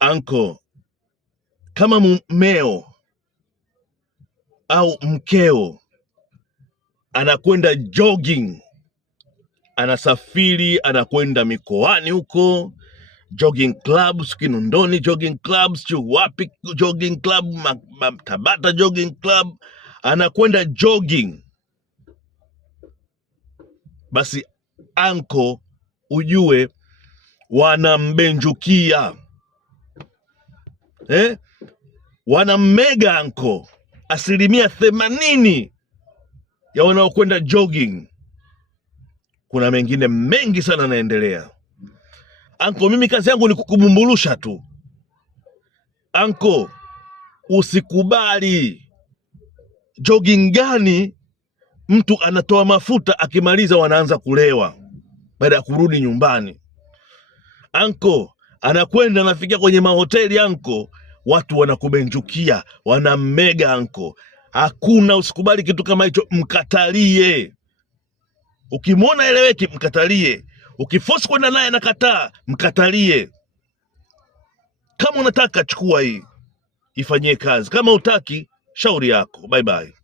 Anko, kama mumeo au mkeo anakwenda jogging, anasafiri anakwenda mikoani huko, jogging clubs, Kinondoni jogging clubs, wapi jogging club, Tabata jogging club, anakwenda jogging, basi anko, ujue wanambenjukia, wanammega anko. 80% ya wanaokwenda jogging. Kuna mengine mengi sana naendelea. Anko, mimi kazi yangu ni kukubumbulusha tu. Anko, usikubali. Jogging gani mtu anatoa mafuta, akimaliza wanaanza kulewa baada ya kurudi nyumbani? Anko, anakwenda anafikia kwenye mahoteli anko, watu wanakubenjukia, wanammega anko. Hakuna, usikubali kitu kama hicho, mkatalie. Ukimwona eleweki, mkatalie. Ukiforce kwenda naye anakataa, mkatalie. Kama unataka chukua hii, ifanyie kazi. Kama utaki, shauri yako. Bye bye.